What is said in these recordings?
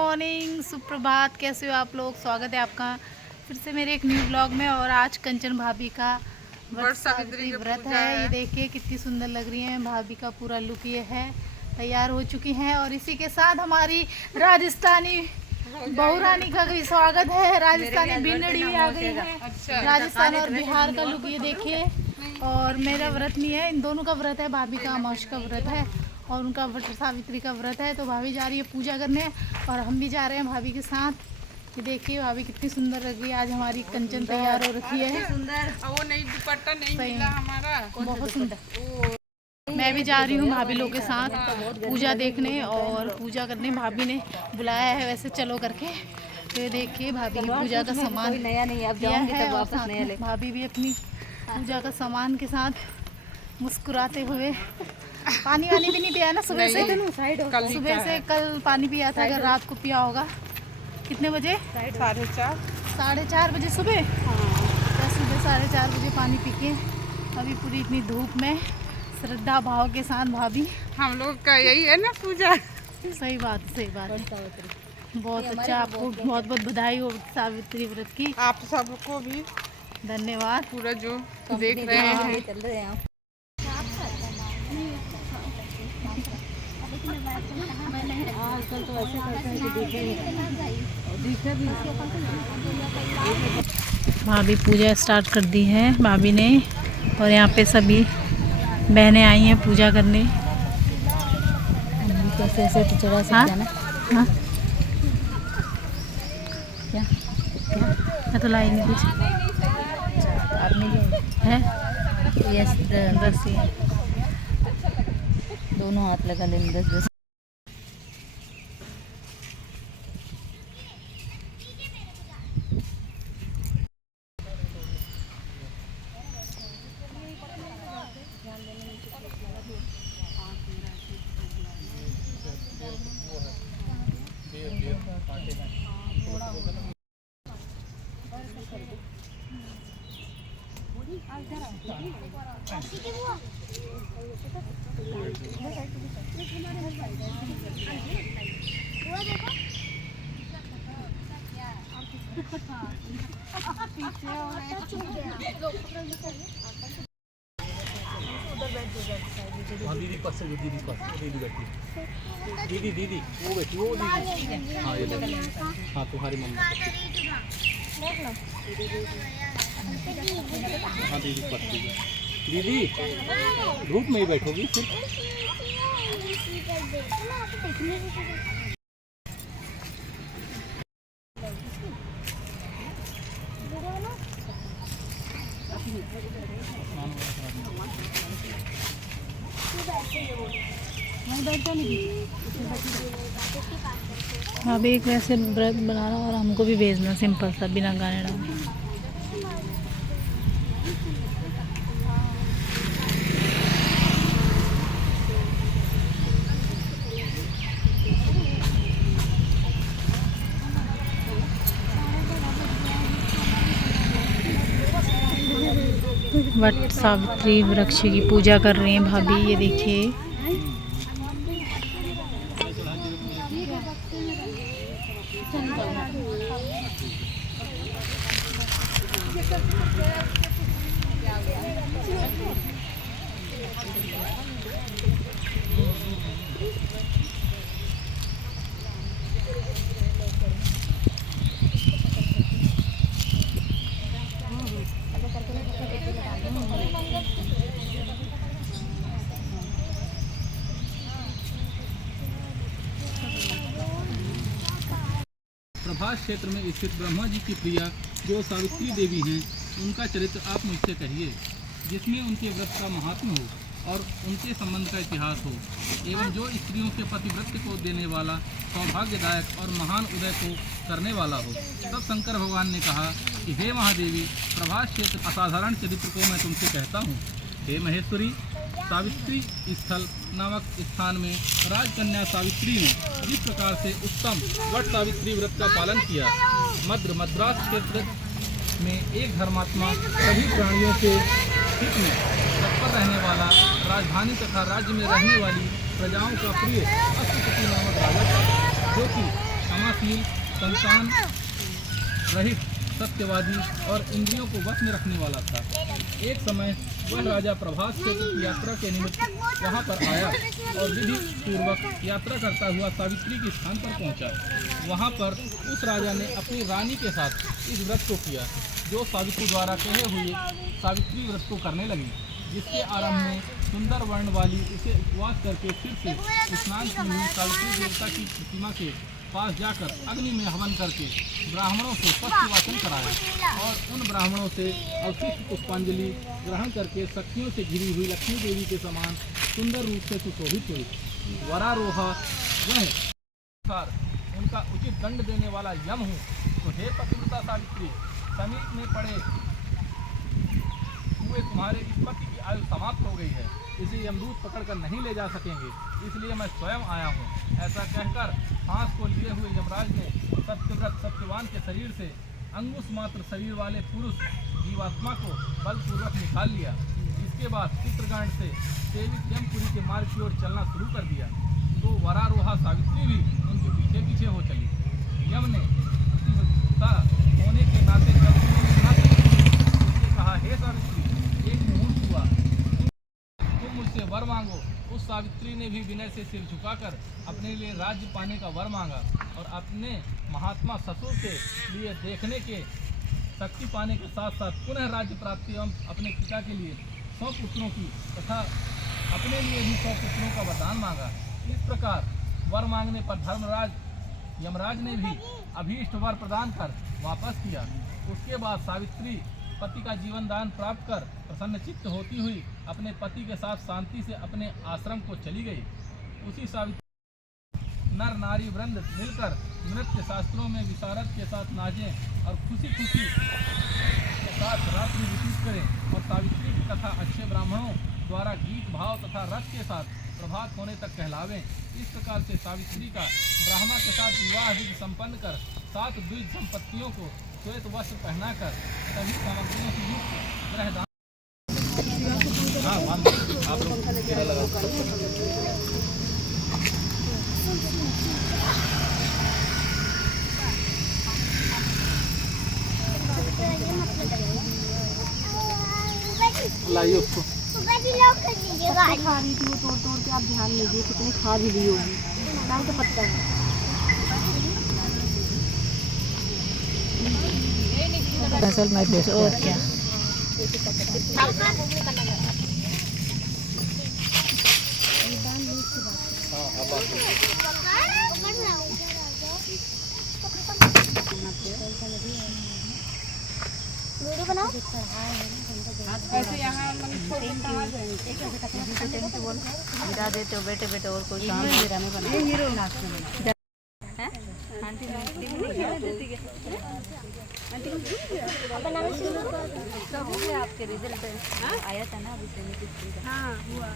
Morning, सुप्रभात। कैसे हो आप लोग? स्वागत है आपका फिर से मेरे एक न्यू ब्लॉग में। और आज कंचन भाभी का वट सावित्री व्रत है। ये देखिए कितनी सुंदर लग रही है भाभी का पूरा लुक ये है। तैयार हो चुकी हैं और इसी के साथ हमारी राजस्थानी बहू रानी का भी स्वागत है। राजस्थानी बिंदड़ी भी आ गई है। राजस्थान और बिहार का लुक ये देखिए। और मेरा व्रत नहीं है, इन दोनों का व्रत है। भाभी का अमावस का व्रत है और उनका वट सावित्री का व्रत है। तो भाभी जा रही है पूजा करने और हम भी जा रहे हैं भाभी के साथ। ये देखिए भाभी कितनी सुंदर लग रही है। आज हमारी कंचन तैयार हो रखी है। वो नहीं दुपट्टा नहीं मिला हमारा, बहुत सुंदर। मैं भी जा रही हूँ भाभी लोग के साथ पूजा देखने और पूजा करने। भाभी ने बुलाया है वैसे, चलो करके। तो ये देखिए भाभी की पूजा का सामान नया नहीं, अब जाऊंगी तब वापस नया ले। भाभी भी अपनी पूजा का सामान के साथ मुस्कुराते हुए। पानी वानी भी नहीं पिया ना सुबह से? सुबह से कल पानी पिया था, अगर रात को पिया होगा। कितने बजे? 4:30 बजे सुबह। तो सुबह 4:30 बजे पानी पी के अभी पूरी इतनी धूप में श्रद्धा भाव के साथ भाभी। हम लोग का यही है ना पूजा। सही बात, सही बात। बहुत अच्छा, आपको बहुत बहुत बधाई हो सावित्री व्रत की। आप सबको भी धन्यवाद। पूरा जो देख रहे हैं। चल रहे हैं आजकल तो ऐसे करते हैं कि दिखे भी। भाभी पूजा स्टार्ट कर दी है भाभी ने। और यहाँ पे सभी बहनें आई हैं पूजा करने। कैसे ऐसे तो चढ़ा हाँ? सकते हैं ना। हाँ, क्या मैं तो लाई नहीं कुछ आपने है। यस बस ये दोनों हाथ लगा लेंगे 10-10। दीदी पास से, दीदी पास, दीदी बैठी, दीदी दीदी वो बैठी, वो दीदी। हाँ ये ले, हाँ तुम्हारी मम्मी। हाँ दीदी पास, दीदी धूप में ही बैठोगी फिर। भाभी एक वैसे व्रत बनाना और हमको भी भेजना सिंपल सा, बिना गाने डाले। वट सावित्री वृक्ष की पूजा कर रही हैं भाभी। ये देखिए प्रभास क्षेत्र में स्थित ब्रह्मा जी की प्रिया जो सावित्री देवी हैं, उनका चरित्र आप मुझसे कहिए, जिसमें उनके व्रत का महात्म्य हो और उनके संबंध का इतिहास हो, एवं जो स्त्रियों के पतिव्रत को देने वाला, सौभाग्यदायक और महान उदय को करने वाला हो। तब शंकर भगवान ने कहा कि हे महादेवी, प्रभास क्षेत्र असाधारण चरित्र को मैं तुमसे कहता हूँ। हे महेश्वरी, सावित्री स्थल नामक स्थान में राजकन्या सावित्री ने जिस प्रकार से उत्तम वट सावित्री व्रत का पालन किया, मद्रास क्षेत्र में एक धर्मात्मा सभी प्राणियों के हित में तत्पर रहने वाला, राजधानी तथा राज्य में रहने वाली प्रजाओं का प्रिय अष्टपति नामक राजा था, जो कि क्षमा धैर्यशील, संतान रहित, सत्यवादी और इंद्रियों को वश में रखने वाला था। एक समय वह राजा प्रभास क्षेत्र की यात्रा के निमित्त वहां पर आया और विधि पूर्वक यात्रा करता हुआ सावित्री के स्थान पर पहुंचा। वहां पर उस राजा ने अपनी रानी के साथ इस व्रत को किया जो सावित्री द्वारा कहे हुए सावित्री व्रत को करने लगी, जिसके आरंभ में सुंदर वर्ण वाली उसे उपवास करके फिर से स्नान की हुई सावित्री देवता की प्रतिमा के पास जाकर अग्नि में हवन करके ब्राह्मणों से स्वच्छ वाचन कराया और उन ब्राह्मणों से अवशिष्ट पुष्पांजलि ग्रहण करके सखियों से घिरी हुई लक्ष्मी देवी के समान सुंदर रूप से सुशोभित हुई। वरारोहा वह उनका उचित दंड देने वाला यम हूँ, तो हे पतिव्रता सावित्री, समीप में पड़े हुए तुम्हारे इस पति की आयु समाप्त हो गई है, इसे यमदूत पकड़कर नहीं ले जा सकेंगे, इसलिए मैं स्वयं आया हूँ। ऐसा कहकर फांस को लिए हुए यमराज ने सत्यव्रत सत्यवान के शरीर से अंगुश मात्र शरीर वाले पुरुष जीवात्मा को बलपूर्वक निकाल लिया। इसके बाद चित्रगण से सेवित यमपुरी के मार्ग की ओर चलना शुरू कर दिया, तो वरारोहा सावित्री भी उनके पीछे पीछे हो चली। यम ने पतिव्रता होने के नाते जब उसने कहा, हे सावित्री, एक मुहूर्त हुआ, तुम मुझसे वर मांगो। उस सावित्री ने भी विनय से सिर झुकाकर अपने लिए राज्य पाने का वर मांगा और अपने महात्मा ससुर के लिए देखने के शक्ति पाने के साथ साथ पुनः राज्य प्राप्ति एवं अपने पिता के लिए 100 पुत्रों की तथा अपने लिए भी 100 पुत्रों का वरदान मांगा। इस प्रकार वर मांगने पर धर्मराज यमराज ने भी अभीष्ट वर प्रदान कर वापस किया। उसके बाद सावित्री पति का जीवन दान प्राप्त कर प्रसन्नचित्त होती हुई अपने पति के साथ शांति से अपने आश्रम को चली गई। उसी सावित्री नर नारी वृंद मिलकर नृत्य शास्त्रों में विशारद के साथ नाचें और खुशी खुशी के साथ रात्रि व्यतीत करें और सावित्री की कथा अच्छे ब्राह्मणों द्वारा गीत भाव तथा रस के साथ प्रभात होने तक कहलावें। इस प्रकार से सावित्री का ब्राह्मण के साथ विवाह विधि संपन्न कर 7 द्विज संपत्तियों को श्वेत वस्त्र पहनाकर सभी सामग्रियों से युक्त ग्रहदान। आप लोग लाइए उसको। खा रही थी वो तोड़ तोड़ के, आप ध्यान दीजिए कितने खा भी ली होगी। नाम का पत्ता है। असल में और क्या ऐसे यहाँ गिरा देते हो बेटे बेटे और कोई काम नहीं में बना आपके रिजल्ट आया था ना अभी। हाँ हुआ।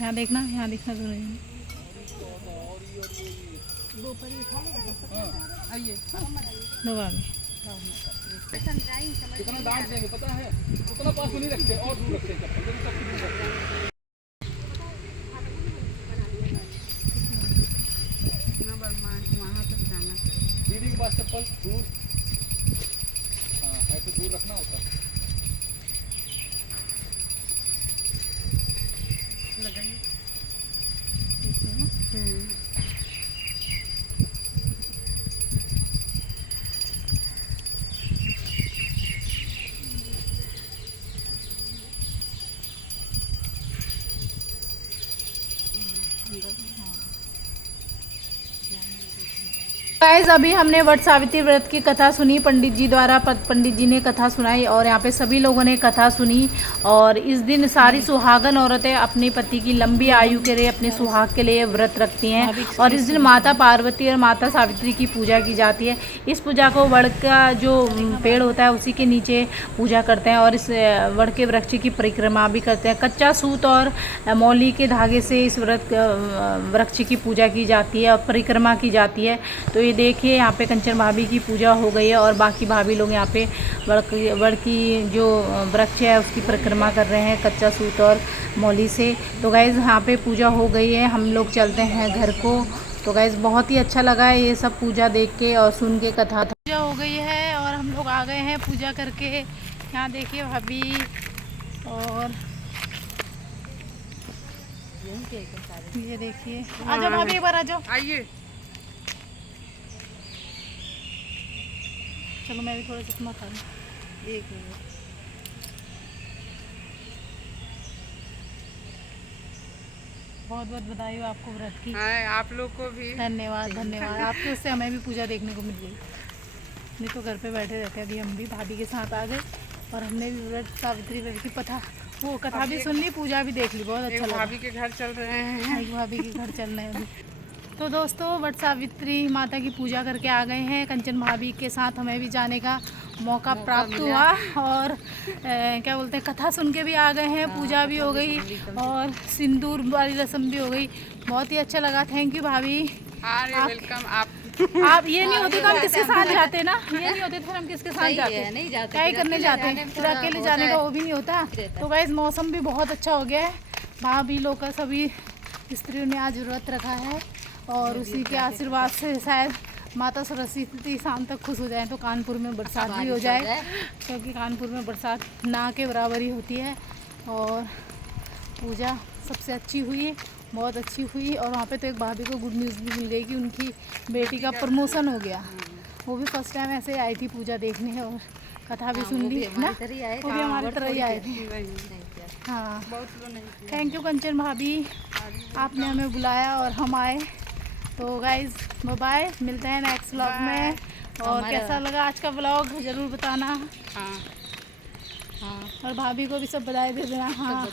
यहाँ देखना, यहाँ दिखा दो। आइए दबा में कितना डांट देंगे पता है, उतना पास नहीं रखते और दूर रखते हैं चप्पल, सब दूर रखते हैं। वहाँ तक जाना चाहिए। दीदी के पास चप्पल दूर, हाँ ऐसे दूर रखना होता है। लगाइए गाइस अभी हमने वट सावित्री व्रत की कथा सुनी, पंडित जी द्वारा पंडित जी ने कथा सुनाई और यहाँ पे सभी लोगों ने कथा सुनी। और इस दिन सारी सुहागन औरतें अपने पति की लंबी आयु के लिए, अपने सुहाग के लिए व्रत रखती हैं। और इस दिन माता पार्वती और माता सावित्री की पूजा की जाती है। इस पूजा को वड़ का जो पेड़ होता है उसी के नीचे पूजा करते हैं और इस वड़ के वृक्ष की परिक्रमा भी करते हैं। कच्चा सूत और मौली के धागे से इस वृक्ष की पूजा की जाती है और परिक्रमा की जाती है। तो ये देखिए यहाँ पे कंचन भाभी की पूजा हो गई है और बाकी भाभी लोग यहाँ पे वड़ की जो वृक्ष है उसकी परिक्रमा कर रहे हैं कच्चा सूत और मौली से। तो गाइज़ यहाँ पे पूजा हो गई है, हम लोग चलते हैं घर को। तो गाइज़ बहुत ही अच्छा लगा है ये सब पूजा देख के और सुन के कथा। पूजा हो गई है और हम लोग आ गए हैं पूजा करके। यहाँ देखिए भाभी और ये देखिए, आ जाओ भाभी एक बार आ जाओ। आइए। चलो मैं भी थोड़ा चश्मा खा लूँ। एक मिनट। बहुत बहुत बधाई हो आपको व्रत की। हाँ, आप लोग को भी धन्यवाद धन्यवाद, आपके उससे हमें भी पूजा देखने को मिल गई। नहीं तो घर पे बैठे रहते। अभी हम भी भाभी के साथ आ गए और हमने भी व्रत सावित्री व्रत की कथा भी सुन ली, पूजा भी देख ली। बहुत अच्छा लगा। भाभी के घर चल रहे हैं। एक भाभी के घर चल रहे हैं अभी। तो दोस्तों वट सावित्री माता की पूजा करके आ गए हैं। कंचन भाभी के साथ हमें भी जाने का मौका प्राप्त हुआ और क्या बोलते हैं, कथा सुन के भी आ गए हैं। पूजा भी हो गई और सिंदूर वाली रस्म भी हो गई। बहुत ही अच्छा लगा। थैंक यू भाभी। वेलकम। आप ये नहीं होते तो हम किसके साथ जाते ना, ये नहीं होते तो हम किसके साथ जाते, नहीं जाते, क्या ही करने जाते हैं। फिर अकेले जाने का वो भी नहीं होता। तो गाइस मौसम भी बहुत अच्छा हो गया है। भाभी लोग का सभी स्त्रियों ने आज व्रत रखा है और उसी के आशीर्वाद से शायद माता सरस्वती शाम तक खुश हो जाए तो कानपुर में बरसात भी हो जाए, क्योंकि कानपुर में बरसात ना के बराबर ही होती है। और पूजा सबसे अच्छी हुई, बहुत अच्छी हुई। और वहाँ पे तो एक भाभी को गुड न्यूज़ भी मिल गई कि उनकी बेटी का प्रमोशन हो गया। वो भी फर्स्ट टाइम ऐसे आई थी पूजा देखने और कथा भी सुन ली ना, वो भी हमारी तरह ही आए थे। हाँ, थैंक यू कंचन भाभी, आपने हमें बुलाया और हम आए। तो गाइज बाय बाय, मिलते हैं नेक्स्ट व्लॉग में। और कैसा लगा आज का व्लॉग ज़रूर बताना। हाँ। और भाभी को भी सब बधाई दे देना। हाँ।